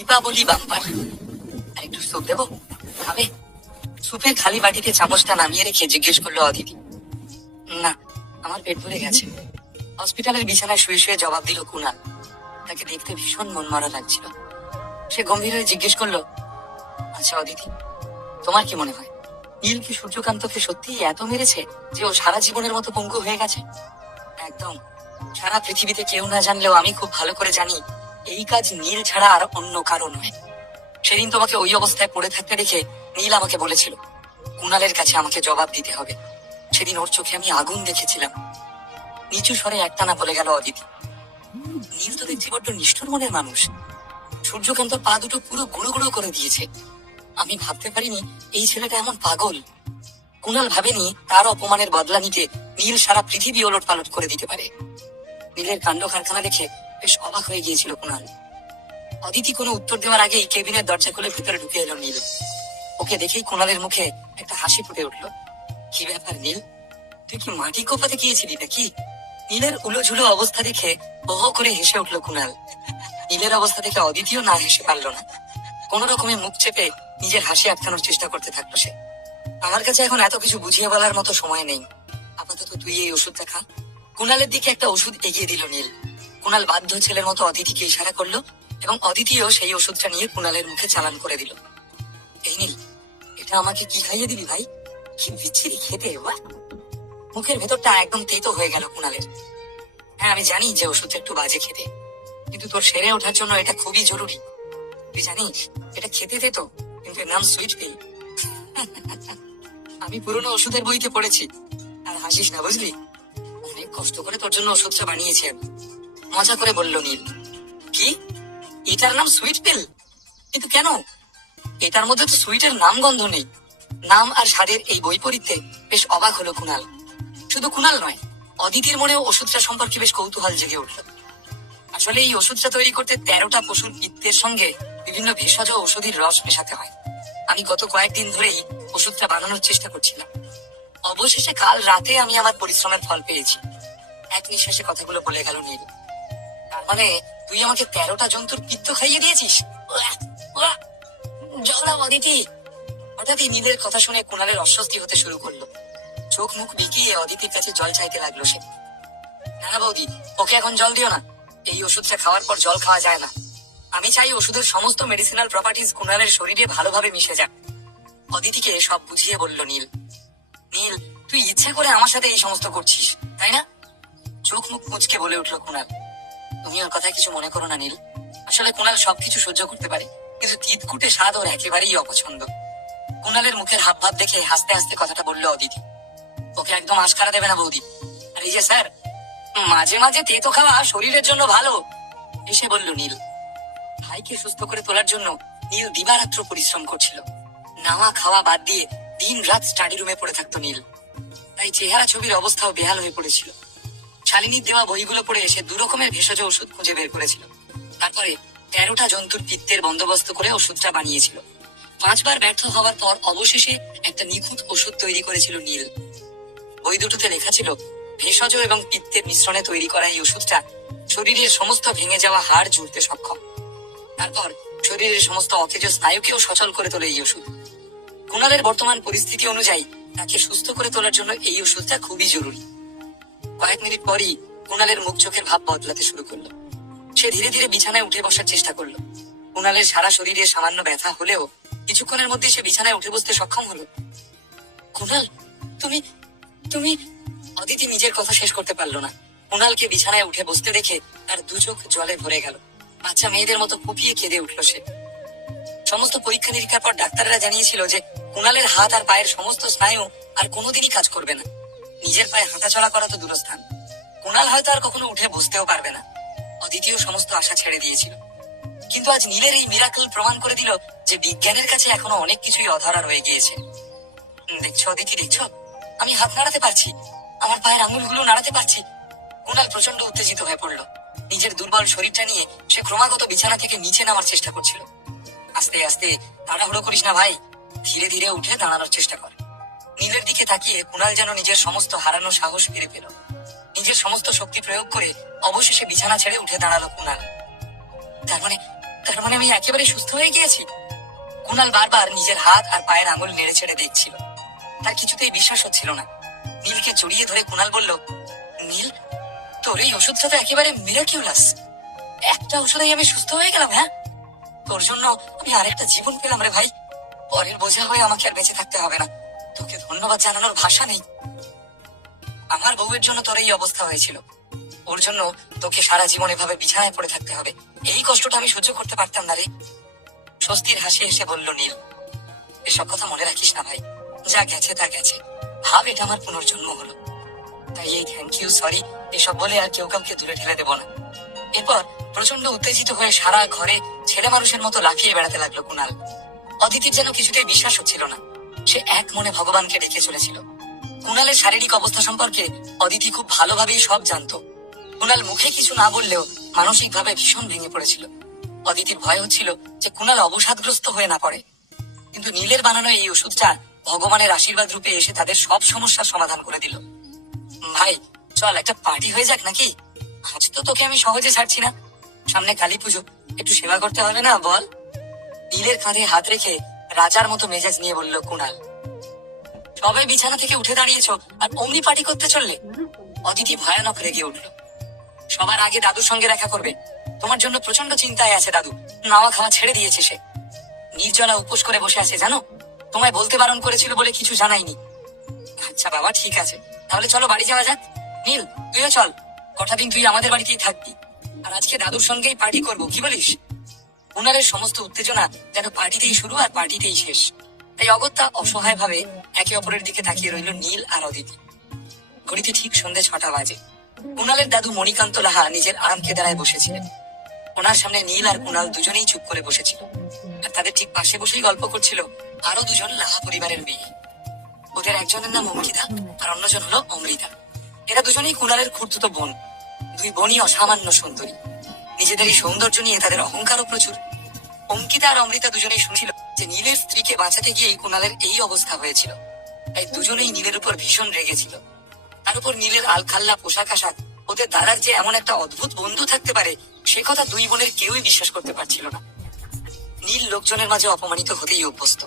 Deepavali bumper. আর একটু দেবো? খাবে স্যুপের খালি বাটিতে চামচটা নামিয়ে রেখে জিজ্ঞেস করল অদিতি। না, আমার পেট ভরে গেছে। হসপিটালের বিছানায় শুয়ে শুয়ে জবাব দিল কুনাল তাকে দেখতে ভীষণ মনমরা লাগছিল। সে গম্ভীর হয়ে জিজ্ঞেস করল আচ্ছা অদিতি, তোমার কি মনে হয়? নীল কি সূর্যকান্তকে সত্যি এত মেরেছে যে ও সারা জীবনের মতো পঙ্গু হয়ে গেছে? একদম। সারা পৃথিবীতে কেউ না জানলেও আমি খুব ভালো করে জানি এই কাজ নীল ছাড়া আর অন্য কারও নয়। সেদিন তোমাকে ওই অবস্থায় পড়ে থাকতে দেখে নীল আমাকে বলেছিল, কুণালের কাছে আমাকে জবাব দিতে হবে। সেদিন ওর চোখে আমি আগুন দেখেছিলাম। নিচু স্বরে একটানা বলে গেল অদিতি, নীল তো দেখছি বড্ড নিষ্ঠুর মনের মানুষ। সূর্যকান্ত পা দুটো পুরো গুঁড়ো গুঁড়ো করে দিয়েছে। আমি ভাবতে পারিনি এই ছেলেটা এমন পাগল। কুণাল ভাবেনি তার অপমানের বদলা নিতে নীল সারা পৃথিবী ওলট পালট করে দিতে পারে। নীলের কাণ্ড কারখানা দেখে বেশ অবাক হয়ে গিয়েছিল কুণাল। অদিতি কোনো উত্তর দেওয়ার আগেই কেবিনের দরজা খুলে ভিতরে ঢুকে এলো নীল। ওকে দেখেই কুণালের মুখে একটা হাসি ফুটে উঠল। কি ব্যাপার নীল? তুই কি মাটি কোপাতে গিয়েছিলি নাকি? নীলের উলোঝুলো অবস্থা দেখে বহ করে হেসে উঠল কুণাল। নীলের অবস্থা দেখে অদিতিও না হেসে পারল না। কোন রকমে মুখ চেপে নিজের হাসি আটকানোর চেষ্টা করতে থাকল সে। আমার কাছে এখন এত কিছু বুঝিয়ে বলার মতো সময় নেই। আপাতত তুই এই ওষুধটা খা। কুণালের দিকে একটা ওষুধ এগিয়ে দিল নীল। কুণাল বাধ্য ছেলের মতো অদিতিকে ইশারা করল এবং অদিতিও সেই ওষুধটা নিয়ে কুণালের মুখে চালান করে দিল। এই নীল, এটা আমাকে কি খাইয়ে দিবি ভাই? কি বিচ্ছিরি খেতে মুখের ভেতরটা একদম তেতো হয়ে গেল কুণালের হ্যাঁ আমি জানি যে ওষুধটা একটু বাজে খেতে, কিন্তু তোর সেরে ওঠার জন্য এটা খুবই জরুরি। তুই জানিস, এটা খেতে তেতো, কিন্তু এর নাম সুইট পিল আমি পুরনো ওষুধের বইতে পড়েছি। আর হাসিস না, বুঝলি? অনেক কষ্ট করে তোর জন্য ওষুধটা বানিয়েছি আমি। মজা করে বলল নীল। কি? এটার নাম সুইট পিল? কিন্তু কেন? এটার মধ্যে তো সুইটের নাম গন্ধ নেই। নাম আর স্বাদের এই বৈপরীত্যে বেশ অবাক হলো কুণাল শুধু কুণাল নয়, অদিতির মনেও ওষুধটা সম্পর্কে বেশ কৌতূহল জেগে উঠল। আসলে এই ওষুধটা তৈরি করতে তেরোটা পশুর পিত্তের সঙ্গে বিভিন্ন ভেষজ ঔষধির রস মেশাতে হয়। আমি গত কয়েকদিন ধরেই ওষুধটা বানানোর চেষ্টা করছিলাম। অবশেষে কাল রাতে আমি আমার পরিশ্রমের ফল পেয়েছি। এক নিঃশ্বাসে কথাগুলো বলে গেল নীল। মানে তুই আমাকে তেরোটা জন্তুর পিত্ত খাইয়ে দিয়েছিস? উয়াহ। অদিতি। হঠাৎই নীলের কথা শুনে কুণালের অস্বস্তি হতে শুরু করল। চোখ মুখ বিকিয়ে অদিতির কাছে জল চাইতে লাগল সে। না বৌদি, ওকে এখন জল দিও না। এই ওষুধটা খাওয়ার পর জল খাওয়া যায় না। আমি চাই ওষুধের সমস্ত মেডিসিনাল প্রপার্টিজ কুণালের শরীরে ভালোভাবে মিশে যাক। অদিতিকে সব বুঝিয়ে বলল নীল। নীল, তুই ইচ্ছে করে আমার সাথে এই সমস্ত করছিস, তাই না? চোখ মুখ মুচকে বলে উঠল কুণাল। তুমি ওর কথা কিছু মনে করো না, নীল। আসলে কুণাল সবকিছু সহ্য করতে পারে, কিন্তু তিত কুটে স্বাদ ওর একেবারেই অপছন্দ। কুণালের মুখের হাব ভাব দেখে হাসতে হাসতে কথাটা বলল অদিতি। ওকে একদম আশকারা দেবে না বৌদি। আর এই যে স্যার, মাঝে মাঝে তেতো খাওয়া শরীরের জন্য ভালো, এসে বলল নীল। ভাইকে সুস্থ করে তোলার জন্য নীল দিবারাত্র পরিশ্রম করছিল। নাওয়া খাওয়া বাদ দিয়ে দিন রাত স্টাডি রুমে পড়ে থাকতো নীল। তাই চেহারা ছবির অবস্থাও বেহাল হয়ে পড়েছিল। শালিনীর দেওয়া বইগুলো পড়ে এসে দু রকমের ভেষজ ওষুধ খুঁজে বের করেছিল। তারপরে তেরোটা জন্তুর পিত্তের বন্দোবস্ত করে ওষুধটা বানিয়েছিল। পাঁচবার ব্যর্থ হওয়ার পর অবশেষে একটা নিখুঁত ওষুধ তৈরি করেছিল নীল। বই দুটোতে লেখা ছিল, ভেষজ এবং পিত্তের মিশ্রণে তৈরি করা এই ওষুধটা শরীরের সমস্ত ভেঙে যাওয়া হাড় জুড়তে সক্ষম। তারপর শরীরের সমস্ত অকেজ স্নায়ুকেও সচল করে তোলে এই ওষুধ। কুণালের বর্তমান পরিস্থিতি অনুযায়ী তাকে সুস্থ করে তোলার জন্য এই ওষুধটা খুবই জরুরি। কয়েক মিনিট পরই কুণালের মুখ চোখের ভাব বদলাতে শুরু করল। সে ধীরে ধীরে বিছানায় উঠে বসার চেষ্টা করল। কুণালের সারা শরীরে সামান্য ব্যথা হলেও কিছুক্ষণের মধ্যে সে বিছানায় উঠে বসতে সক্ষম হলো। কুণাল, তুমি তুমি অদিতি নিজের কথা শেষ করতে পারল না। কুণালকে বিছানায় উঠে বসতে দেখে তার দু চোখ জলে ভরে গেল। বাচ্চা মেয়েদের মতো ফুপিয়ে কেঁদে উঠল সে। সমস্ত পরীক্ষা নিরীক্ষার পর ডাক্তাররা জানিয়েছিল যে কুণালের হাত আর পায়ের সমস্ত স্নায়ু আর কোনোদিনই কাজ করবে না। নিজের পায়ে হাঁটাচলা করা তো দূরস্থান। কুণাল হয়তো আর কখনো উঠে বসতেও পারবে না। অদিতিও সমস্ত আশা ছেড়ে দিয়েছিল। কিন্তু আজ নীলের এই মিরাকল প্রমাণ করে দিল যে বিজ্ঞানের কাছে এখনও অনেক কিছুই অধরা রয়ে গিয়েছে। দেখছ অদিতি, দেখছ? আমি হাত নাড়াতে পারছি। আমার পায়ের আঙুলগুলো নাড়াতে পারছি। কুণাল প্রচণ্ড উত্তেজিত হয়ে পড়ল। নিজের দুর্বল শরীরটা নিয়ে সে ক্রমাগত বিছানা থেকে নিচে নামার চেষ্টা করছিল। আস্তে আস্তে, তাড়াহুড়ো করিস না ভাই। ধীরে ধীরে উঠে দাঁড়ানোর চেষ্টা কর। নীলের দিকে তাকিয়ে কুণাল যেন নিজের সমস্ত হারানো সাহস ফিরে পেল। নিজের সমস্ত শক্তি প্রয়োগ করে অবশেষে বিছানা ছেড়ে উঠে দাঁড়াল কুণাল তার মানে তার মানে আমি একেবারে সুস্থ হয়ে গিয়েছি? কুনাল বারবার নিজের হাত আর পায়ের আঙুল নেড়ে ছেড়ে দেখছিল। তার কিছুতেই বিশ্বাস হচ্ছিল না। নীলকে জড়িয়ে ধরে কুনাল বলল, নীল, তোর এই ওষুধটা তো একেবারে মিরাকিউলাস একটা ওষুধেই আমি সুস্থ হয়ে গেলাম হ্যাঁ? তোর জন্য আমি আরেকটা জীবন পেলাম রে ভাই। পরের বোঝা হয়ে আমাকে আর বেঁচে থাকতে হবে না। তোকে ধন্যবাদ জানানোর ভাষা নেই। আমার বউয়ের জন্য তোর এই অবস্থা হয়েছিল। ওর জন্য তোকে সারা জীবন এভাবে বিছানায় পড়ে থাকতে হবে। এই কষ্টটা আমি সহ্য করতে পারতাম না রে। স্বস্তির হাসি এসে বলল, নীল, এসব কথা মনে রাখিস না ভাই। যা গেছে তা গেছে। ভাব, এটা আমার পুনর্জন্ম হলো। তাই এই থ্যাংক ইউ সরি এসব বলে আর কেউ কাউকে দূরে ঠেলে দেবো না। এরপর প্রচণ্ড উত্তেজিত হয়ে সারা ঘরে ছেলে মানুষের মতো লাফিয়ে বেড়াতে লাগল কুনাল। অদিতির যেন কিছুতেই বিশ্বাস হচ্ছিল না। সে এক মনে ভগবানকে ডেকে চলেছিল। কুনালের শারীরিক অবস্থা সম্পর্কে অদিতি খুব ভালোভাবেই সব জানতো। কুনাল মুখে কিছু না বললেও মানসিকভাবে ভীষণ ভেঙে পড়েছিল। অদিতির ভয় হচ্ছিল যে কুনাল অবসাদগ্রস্ত হয়ে না পড়ে। কিন্তু নীলের বানানো এই ওষুধটা ভগবানের আশীর্বাদ রূপে এসে তাদের সব সমস্যার সমাধান করে দিল। ভাই, চল, একটা পার্টি হয়ে যাক নাকি? আজ তো তোকে আমি সহজে ছাড়ছি না। সামনে কালী পুজো, একটু সেবা করতে হবে না, বল? নীলের কাঁধে হাত রেখে রাজার মতো মেজাজ নিয়ে বলল কুনাল সবাই বিছানা থেকে উঠে দাঁড়িয়েছো আর অমনি পার্টি করতে চললে? অদিতি ভয়ানক রেগে উঠল। সবার আগে দাদুর সঙ্গে দেখা করবে। তোমার জন্য প্রচণ্ড চিন্তায় আছে দাদু। নাওয়া খাওয়া ছেড়ে দিয়েছে সে। নির্জলা উপোস করে বসে আছে, জানো? তোমায় বলতে বারণ করেছিল বলে কিছু জানাইনি। আচ্ছা বাবা, ঠিক আছে। তাহলে চলো বাড়ি যাওয়া যাক। নীল, তুইও চল। কটা দিন তুই আমাদের বাড়িতেই থাকবি। আর আজকে দাদুর সঙ্গেই পার্টি করব, কি বলিস? উনারের সমস্ত উত্তেজনা যেন পার্টিতেই শুরু আর পার্টিতেই শেষ। তাই অগত্যা অসহায় ভাবে একে অপরের দিকে তাকিয়ে রইল নীল আর অদিতি। ঘড়িতে ঠিক সন্ধে ছটা বাজে। কুণালের দাদু মণিকান্ত লাহা নিজের আরাম কেদারায় বসেছিলেন। ওনার সামনে নীল আর কুণাল দুজনেই চুপ করে বসেছিল। আর তাদের ঠিক পাশে বসেই গল্প করছিল আরও দুজন লাহা পরিবারের মেয়ে। ওদের একজনের নাম অঙ্কিতা আর অন্যজন হলো অমৃতা। এরা দুজনেই কুণালের খুঁড়তুতো বোন। দুই বোনই অসামান্য সুন্দরী। নিজেদের এই সৌন্দর্য নিয়ে তাদের অহংকারও প্রচুর। অঙ্কিতা আর অমৃতা দুজনেই শুনছিল যে নীলের স্ত্রীকে বাঁচাতে গিয়েই কুণালের এই অবস্থা হয়েছিল। তাই দুজনেই নীলের উপর ভীষণ রেগেছিল তার উপর নীলের আলখাল্লা পোশাক আশাক, ওদের দাদার যে এমন একটা অদ্ভুত বন্ধু থাকতে পারে, সে কথা দুই বোনের কেউই বিশ্বাস করতে পারছিল না। নীল লোকজনের মাঝে অপমানিত হতেই অভ্যস্ত।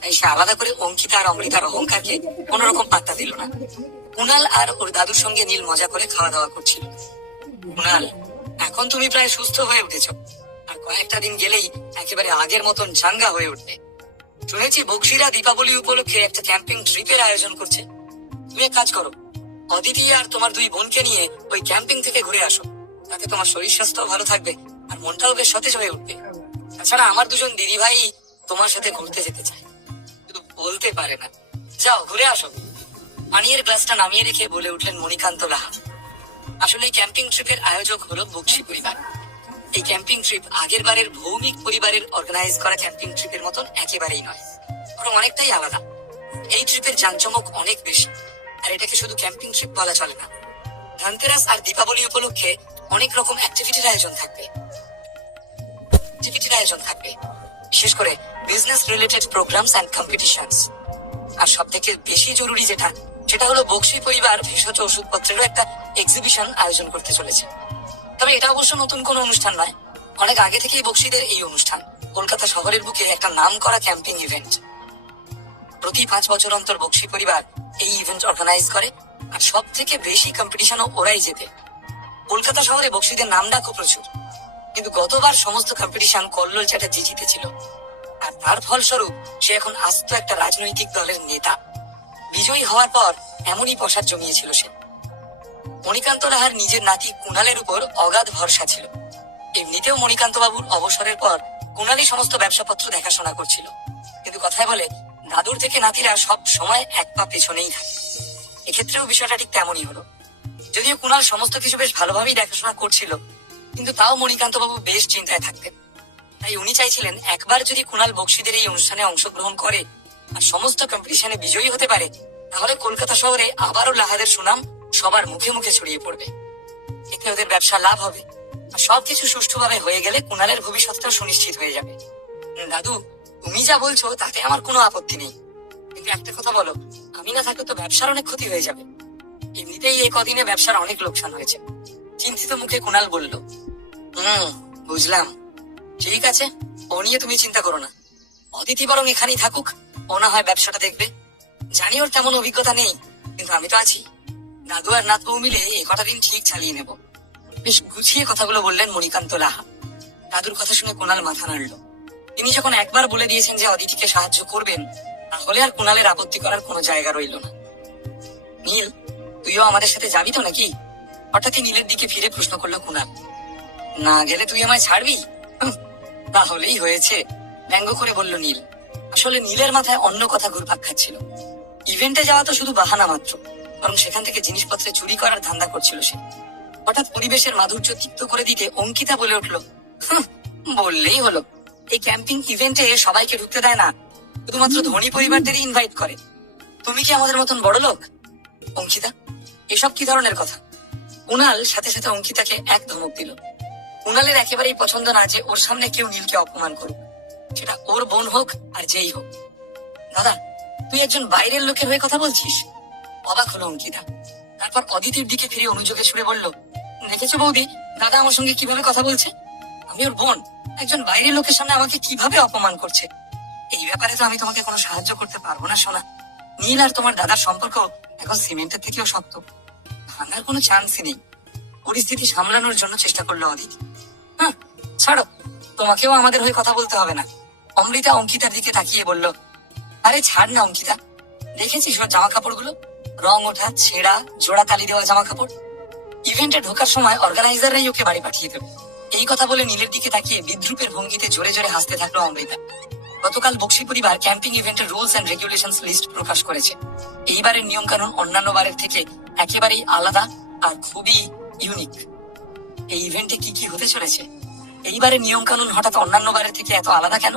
তাই সে আলাদা করে অঙ্কিতা আর অমৃতার অহংকারকে কোন রকম পাত্তা দিল না। কুণাল আর ওর দাদুর সঙ্গে নীল মজা করে খাওয়া দাওয়া করছিল। কুণাল এখন তুমি প্রায় সুস্থ হয়ে উঠেছ। আর কয়েকটা দিন গেলেই একেবারে আগের মতন চাঙ্গা হয়ে উঠবে। শুনেছি বক্সিরা দীপাবলি উপলক্ষে একটা ক্যাম্পিং ট্রিপের আয়োজন করছে। তুমি কাজ করো। অদিতি আর তোমার দুই বোনকে নিয়ে ওই ক্যাম্পিং থেকে ঘুরে আসো। তাতে তোমার শরীর স্বাস্থ্য ভালো থাকবে আর মনটাও বেশ সতেজ হয়ে উঠবে। তাছাড়া আমার দুজন দিদি ভাই তোমার সাথে ঘুরতে যেতে চায়। কিন্তু বলতে পারে না। যাও, ঘুরে আসো। পানীয়ের গ্লাসটা নামিয়ে রেখে বলে উঠলেন মণিকান্ত লাহা। আসলে ক্যাম্পিং ট্রিপের আয়োজক হলো বক্সি পরিবার। এই ক্যাম্পিং ট্রিপ আগের বারের ভৌমিক পরিবারের অর্গানাইজ করা ক্যাম্পিং ট্রিপের মতন একেবারেই নয়, বরং অনেকটাই আলাদা। এই ট্রিপের জাঁকজমক অনেক বেশি, আর এটাকে শুধু ক্যাম্পিং ট্রিপ বলা চলে না। ধনতেরাস আর দীপাবলি উপলক্ষে অনেক রকম অ্যাক্টিভিটির আয়োজন থাকবে। অ্যাক্টিভিটির আয়োজন থাকবে, বিশেষ করে business related programmes and competitions আর সব থেকে বেশি জরুরি যেটা সেটা হলো বক্সি পরিবার ভেষজ ওষুধপত্রেরও একটা এক্সিবিশন আয়োজন করতে চলেছে। তবে এটা অবশ্য নতুন কোনো অনুষ্ঠান নয়। অনেক আগে থেকেই বক্সিদের এই অনুষ্ঠান। কলকাতা শহরের বুকে একটা নাম করা ক্যাম্পিং ইভেন্ট প্রতি পাঁচ বছর অন্তর বক্সি পরিবার এই ইভেন্ট অর্গানাইজ করে, আর সব থেকে বেশি কম্পিটিশনও ওরাই জেতে। কলকাতা শহরে বক্সিদের নাম ডাকও প্রচুর। কিন্তু গতবার সমস্ত কম্পিটিশন কল্লোল চ্যাটার্জি জিতেছিল। আর তার ফলস্বরূপ সে এখন আস্ত একটা রাজনৈতিক দলের নেতা। বিজয়ী হওয়ার পর এমনই প্রসাদ জমিয়েছিল সে। মণিকান্ত লাহার নিজের নাতি কুণালের উপর অগাধ ভরসা ছিল। এমনিতেও মণিকান্ত বাবুর অবসরের পর কুণালই সমস্ত ব্যবসাপত্র দেখাশোনা করছিল। কিন্তু কথায় বলে, দাদুর থেকে নাতিরা সব সময় এক পা পেছনেই থাকে। এক্ষেত্রেও বিষয়টা ঠিক তেমনই হলো। যদিও কুণাল সমস্ত কিছু বেশ ভালোভাবেই দেখাশোনা করছিল, কিন্তু তাও মণিকান্ত বাবু বেশ চিন্তায় থাকতেন। তাই উনি চাইছিলেন একবার যদি কুণাল বক্সিদের এই অনুষ্ঠানে অংশগ্রহণ করে আর সমস্ত কম্পিটিশনে বিজয়ী হতে পারে, তাহলে কলকাতা শহরে আবারও লাহাদের সুনাম সবার মুখে মুখে ছড়িয়ে পড়বে। এতে ওদের ব্যবসা লাভ হবে, আর সবকিছু সুষ্ঠুভাবে হয়ে গেলে কুণালের ভবিষ্যৎটা সুনিশ্চিত হয়ে যাবে। দাদু, তুমি যা বলছো, তাতে আমার কোনো আপত্তি নেই। কিন্তু একটা কথা বলো, আমি না থাকলে তো ব্যবসার অনেক ক্ষতি হয়ে যাবে। এমনিতেই এই কদিনে ব্যবসার অনেক লোকসান হয়েছে। চিন্তিত মুখে কুণাল বলল, হুম, বুঝলাম। ঠিক আছে, ও নিয়ে তুমি চিন্তা করো না। অদিতি বরং এখানেই থাকুক ও হয় ব্যবসাটা দেখবে। জানি ওর তেমন অভিজ্ঞতা নেই, কিন্তু আমি তো আছি। দাদু আর মিলে কটা দিন ঠিক চালিয়ে নেব। বেশ গুছিয়ে কথাগুলো বললেন মণিকান্ত লাহা। দাদুর কথা শুনে কুণাল মাথা তিনি যখন একবার বলে দিয়েছেন যে অদিতিকে সাহায্য করবেন, তাহলে আর কুণালের আপত্তি করার কোনো জায়গা রইল না। নীল, তুইও আমাদের সাথে যাবি তো নাকি? হঠাৎই নীলের দিকে ফিরে প্রশ্ন করল কুনাল না গেলে তুই আমায় ছাড়বি? তাহলেই হয়েছে, ব্যঙ্গ করে বলল নীল। আসলে নীলের মাথায় অন্য কথা ঘুরপাক খাচ্ছিল। ইভেন্টে যাওয়া তো শুধু বাহানা মাত্র, বরং সেখান থেকে জিনিসপত্রে চুরি করার ধান্দা করছিল সে। হঠাৎ পরিবেশের মাধুর্য তিক্ত করে দিতে অঙ্কিতা বলে উঠল বললেই হলো। এই ক্যাম্পিং ইভেন্টে সবাইকে ঢুকতে দেয় না, শুধুমাত্র ধনী পরিবারদেরই ইনভাইট করে। তুমি কি আমাদের মতন বড় লোক? অঙ্কিতা, এসব কি ধরনের কথা? কুণাল সাথে সাথে অঙ্কিতাকে এক ধমক দিল। কুণালের একেবারেই পছন্দ না যে ওর সামনে কেউ নীলকে অপমান করুক। সেটা ওর বোন হোক আর যেই হোক। দাদা, তুই একজন বাইরের লোকের হয়ে কথা বলছিস? অবাক হলো অঙ্কিতা। তারপর অদিতির দিকে ফিরে অনুযোগে ছুড়ে বলল, দেখেছ বৌদি, দাদা আমার সঙ্গে কীভাবে কথা বলছে? আমি ওর বোন। একজন বাইরের লোকের সামনে আমাকে কীভাবে অপমান করছে? এই ব্যাপারে তো আমি তোমাকে কোনো সাহায্য করতে পারব না, সোনা। নীল আর তোমার দাদার সম্পর্ক এখন সিমেন্টের থেকেও শক্ত। ভাঙার কোনো চান্সই নেই। পরিস্থিতি সামলানোর জন্য চেষ্টা করল অদিতি। হ্যাঁ ছাড়ো। তোমাকেও আমাদের হয়ে কথা বলতে হবে না। অমৃতা অঙ্কিতার দিকে তাকিয়ে বলল, আরে ছাড় না অঙ্কিতা। দেখেছিস ওর জামা কাপড়গুলো রং ওঠা, ছেঁড়া, জোড়া তালি দেওয়া জামা কাপড় ইভেন্টে ঢোকার সময় অর্গানাইজাররাই ওকে বাড়ি পাঠিয়ে দেবে। এই কথা বলে নীলের দিকে তাকিয়ে বিদ্রুপের ভঙ্গিতে জোরে জোরে হাসতে থাকল অমৃতা। গতকাল বক্সি পরিবার ক্যাম্পিং ইভেন্টের রুলস এন্ড রেগুলেশনস লিস্ট প্রকাশ করেছে। এইবারের নিয়ম কানুন অন্যান্য বারের থেকে একেবারেই আলাদা আর খুবই ইউনিক এই ইভেন্টে কি কি হতে চলেছে? এইবারের নিয়ম কানুন হঠাৎ অন্যান্য বারের থেকে এত আলাদা কেন?